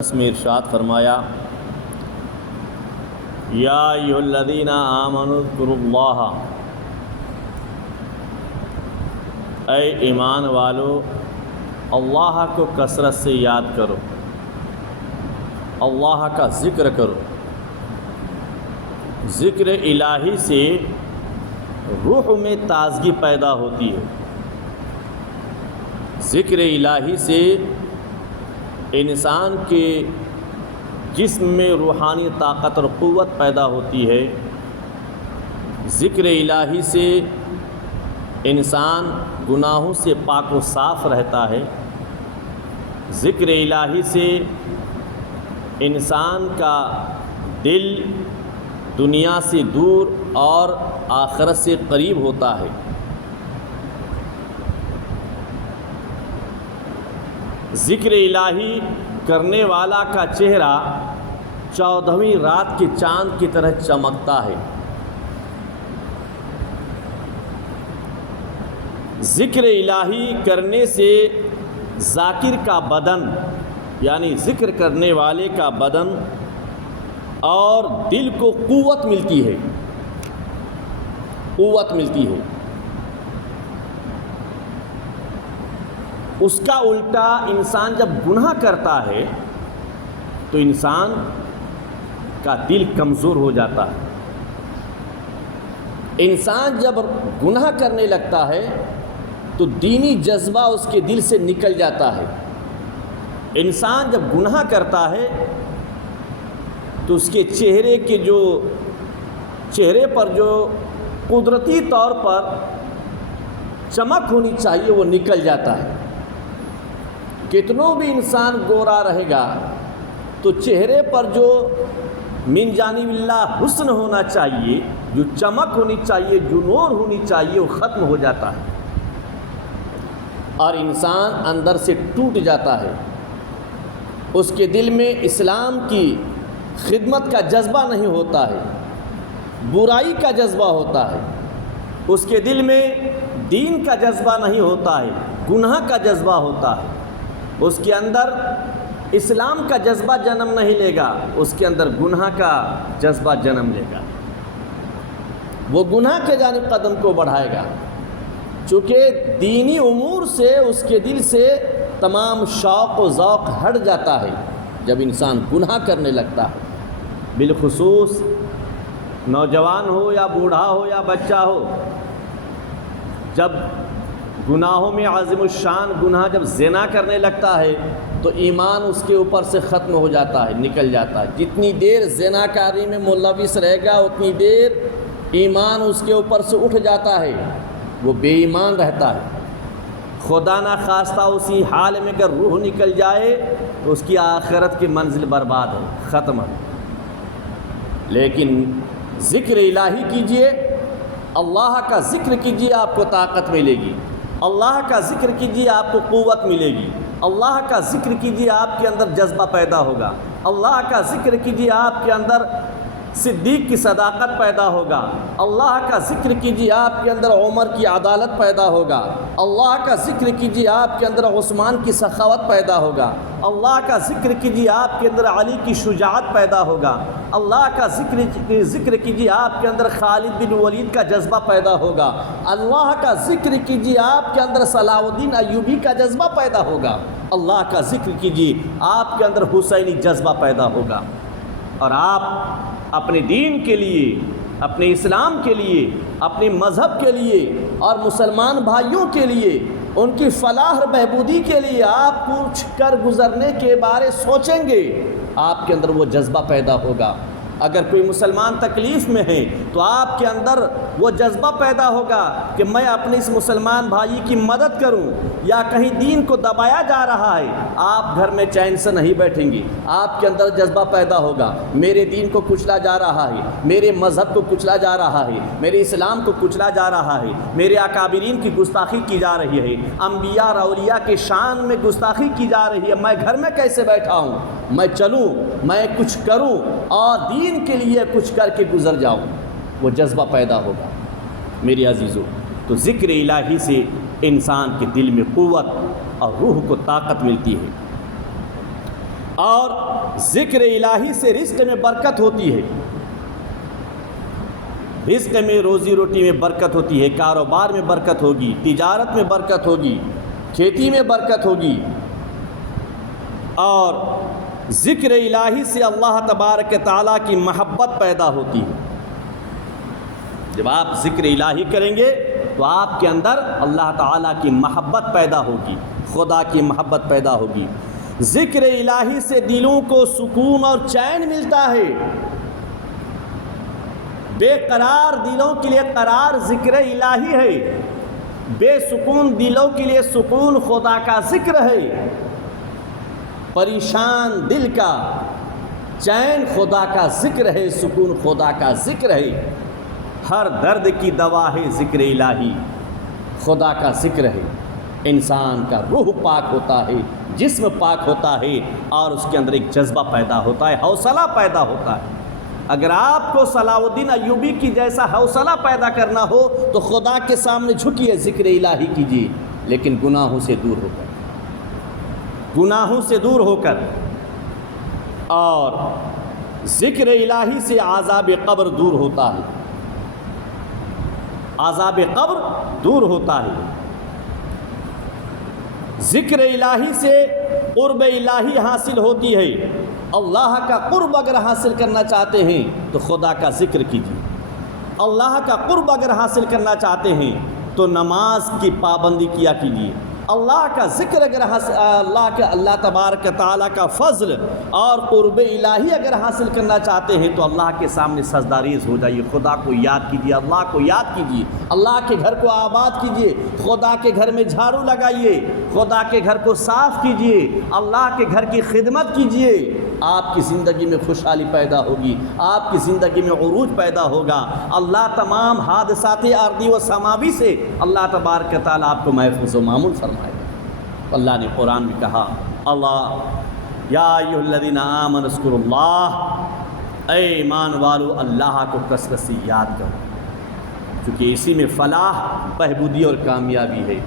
میں ارشاد فرمایا یا ایھا الذین آمنوا اذکروا اللہ، اے ایمان والو اللہ کو کثرت سے یاد کرو، اللہ کا ذکر کرو۔ ذکر الہی سے روح میں تازگی پیدا ہوتی ہے، ذکر الہی سے انسان کے جسم میں روحانی طاقت اور قوت پیدا ہوتی ہے۔ ذکر الہی سے انسان گناہوں سے پاک و صاف رہتا ہے۔ ذکر الہی سے انسان کا دل دنیا سے دور اور آخرت سے قریب ہوتا ہے۔ ذکر الہی کرنے والا کا چہرہ 14ویں رات کے چاند کی طرح چمکتا ہے۔ ذکر الہی کرنے سے ذاکر کا بدن یعنی ذکر کرنے والے کا بدن اور دل کو قوت ملتی ہے، قوت ملتی ہے۔ اس کا الٹا انسان جب گناہ کرتا ہے تو انسان کا دل کمزور ہو جاتا ہے۔ انسان جب گناہ کرنے لگتا ہے تو دینی جذبہ اس کے دل سے نکل جاتا ہے۔ انسان جب گناہ کرتا ہے تو اس کے چہرے پر جو قدرتی طور پر چمک ہونی چاہیے وہ نکل جاتا ہے۔ کتنوں بھی انسان گورا رہے گا تو چہرے پر جو من جانب اللہ حسن ہونا چاہیے، جو چمک ہونی چاہیے، جو نور ہونی چاہیے، وہ ختم ہو جاتا ہے اور انسان اندر سے ٹوٹ جاتا ہے۔ اس کے دل میں اسلام کی خدمت کا جذبہ نہیں ہوتا ہے، برائی کا جذبہ ہوتا ہے۔ اس کے دل میں دین کا جذبہ نہیں ہوتا ہے، گناہ کا جذبہ ہوتا ہے۔ اس کے اندر اسلام کا جذبہ جنم نہیں لے گا، اس کے اندر گناہ کا جذبہ جنم لے گا۔ وہ گناہ کے جانب قدم کو بڑھائے گا، چونکہ دینی امور سے اس کے دل سے تمام شوق و ذوق ہٹ جاتا ہے جب انسان گناہ کرنے لگتا ہے۔ بالخصوص نوجوان ہو یا بوڑھا ہو یا بچہ ہو، جب گناہوں میں عظیم الشان گناہ جب زنا کرنے لگتا ہے تو ایمان اس کے اوپر سے ختم ہو جاتا ہے، نکل جاتا ہے۔ جتنی دیر زنا کاری میں ملوث رہے گا اتنی دیر ایمان اس کے اوپر سے اٹھ جاتا ہے، وہ بے ایمان رہتا ہے۔ خدا نہ خواستہ اسی حال میں اگر روح نکل جائے تو اس کی آخرت کی منزل برباد ہے، ختم ہے۔ لیکن ذکر الہی کیجئے، اللہ کا ذکر کیجئے، آپ کو طاقت ملے گی۔ اللہ کا ذکر کیجئے، آپ کو قوت ملے گی۔ اللہ کا ذکر کیجئے، آپ کے اندر جذبہ پیدا ہوگا۔ اللہ کا ذکر کیجئے، آپ کے اندر صدیق کی صداقت پیدا ہوگا۔ اللہ کا ذکر کیجئے، آپ کے اندر عمر کی عدالت پیدا ہوگا۔ اللہ کا ذکر کیجئے، آپ کے اندر عثمان کی سخاوت پیدا ہوگا۔ اللہ کا ذکر کیجئے، آپ کے اندر علی کی شجاعت پیدا ہوگا۔ اللہ کا ذکر کیجئے، آپ کے اندر خالد بن ولید کا جذبہ پیدا ہوگا۔ اللہ کا ذکر کیجئے، آپ کے اندر صلاح الدین ایوبی کا جذبہ پیدا ہوگا۔ اللہ کا ذکر کیجئے، آپ کے اندر حسینی جذبہ پیدا ہوگا، اور آپ اپنے دین کے لیے، اپنے اسلام کے لیے، اپنے مذہب کے لیے اور مسلمان بھائیوں کے لیے، ان کی فلاح اور بہبودی کے لیے آپ کچھ کر گزرنے کے بارے سوچیں گے، آپ کے اندر وہ جذبہ پیدا ہوگا۔ اگر کوئی مسلمان تکلیف میں ہے تو آپ کے اندر وہ جذبہ پیدا ہوگا کہ میں اپنے اس مسلمان بھائی کی مدد کروں، یا کہیں دین کو دبایا جا رہا ہے، آپ گھر میں چین سے نہیں بیٹھیں گے، آپ کے اندر جذبہ پیدا ہوگا، میرے دین کو کچلا جا رہا ہے، میرے مذہب کو کچلا جا رہا ہے، میرے اسلام کو کچلا جا رہا ہے، میرے اکابرین کی گستاخی کی جا رہی ہے، انبیاء اور اولیاء کے شان میں گستاخی کی جا رہی ہے، میں گھر میں کیسے بیٹھا ہوں، میں چلوں، میں کچھ کروں اور دین کے لیے کچھ کر کے گزر جاؤں، وہ جذبہ پیدا ہوگا۔ میرے عزیزو، تو ذکر الہی سے انسان کے دل میں قوت اور روح کو طاقت ملتی ہے۔ اور ذکر الہی سے رزق میں برکت ہوتی ہے، رزق میں، روزی روٹی میں برکت ہوتی ہے، کاروبار میں برکت ہوگی، تجارت میں برکت ہوگی، کھیتی میں برکت ہوگی۔ اور ذکر الہی سے اللہ تبارک تعالیٰ کی محبت پیدا ہوتی ہے۔ جب آپ ذکر الہی کریں گے تو آپ کے اندر اللہ تعالیٰ کی محبت پیدا ہوگی، خدا کی محبت پیدا ہوگی۔ ذکر الہی سے دلوں کو سکون اور چین ملتا ہے۔ بے قرار دلوں کے لیے قرار ذکر الہی ہے، بے سکون دلوں کے لیے سکون خدا کا ذکر ہے۔ پریشان دل کا چین خدا کا ذکر ہے، سکون خدا کا ذکر ہے۔ ہر درد کی دوا ہے ذکر الہی، خدا کا ذکر ہے۔ انسان کا روح پاک ہوتا ہے، جسم پاک ہوتا ہے، اور اس کے اندر ایک جذبہ پیدا ہوتا ہے، حوصلہ پیدا ہوتا ہے۔ اگر آپ کو صلاح الدین ایوبی کی جیسا حوصلہ پیدا کرنا ہو تو خدا کے سامنے جھکیے، ذکر الہی کیجیے، لیکن گناہوں سے دور ہو کر، گناہوں سے دور ہو کر۔ اور ذکر الہی سے عذاب قبر دور ہوتا ہے، عذاب قبر دور ہوتا ہے۔ ذکر الہی سے قرب الہی حاصل ہوتی ہے۔ اللہ کا قرب اگر حاصل کرنا چاہتے ہیں تو خدا کا ذکر کیجیے، اللہ کا قرب اگر حاصل کرنا چاہتے ہیں تو نماز کی پابندی کیا کیجیے، اللہ کا ذکر اگر اللہ تبارک تعالیٰ کا فضل اور قرب الہی اگر حاصل کرنا چاہتے ہیں تو اللہ کے سامنے سجدہ ریز ہو جائیے، خدا کو یاد کیجیے، اللہ کو یاد کیجیے، اللہ کے گھر کو آباد کیجیے، خدا کے گھر میں جھاڑو لگائیے، خدا کے گھر کو صاف کیجیے، اللہ کے گھر کی خدمت کیجیے۔ آپ کی زندگی میں خوشحالی پیدا ہوگی، آپ کی زندگی میں عروج پیدا ہوگا۔ اللہ تمام حادثات ارضی و سماوی سے اللہ تبارک تعالیٰ آپ کو محفوظ و معمول فرمائے گا۔ اللہ نے قرآن میں کہا، اللہ یا ایھا الذین آمنوا اذکروا اللہ، اے ایمان والو اللہ کو کثرت سے یاد کرو، کیونکہ اسی میں فلاح، بہبودی اور کامیابی ہے۔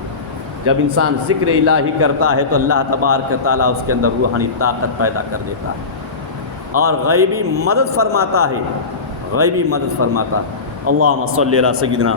جب انسان ذکر الہی کرتا ہے تو اللہ تبارک تعالیٰ اس کے اندر روحانی طاقت پیدا کر دیتا ہے اور غیبی مدد فرماتا ہے، غیبی مدد فرماتا ہے۔ اللہم صلی علی سیدنا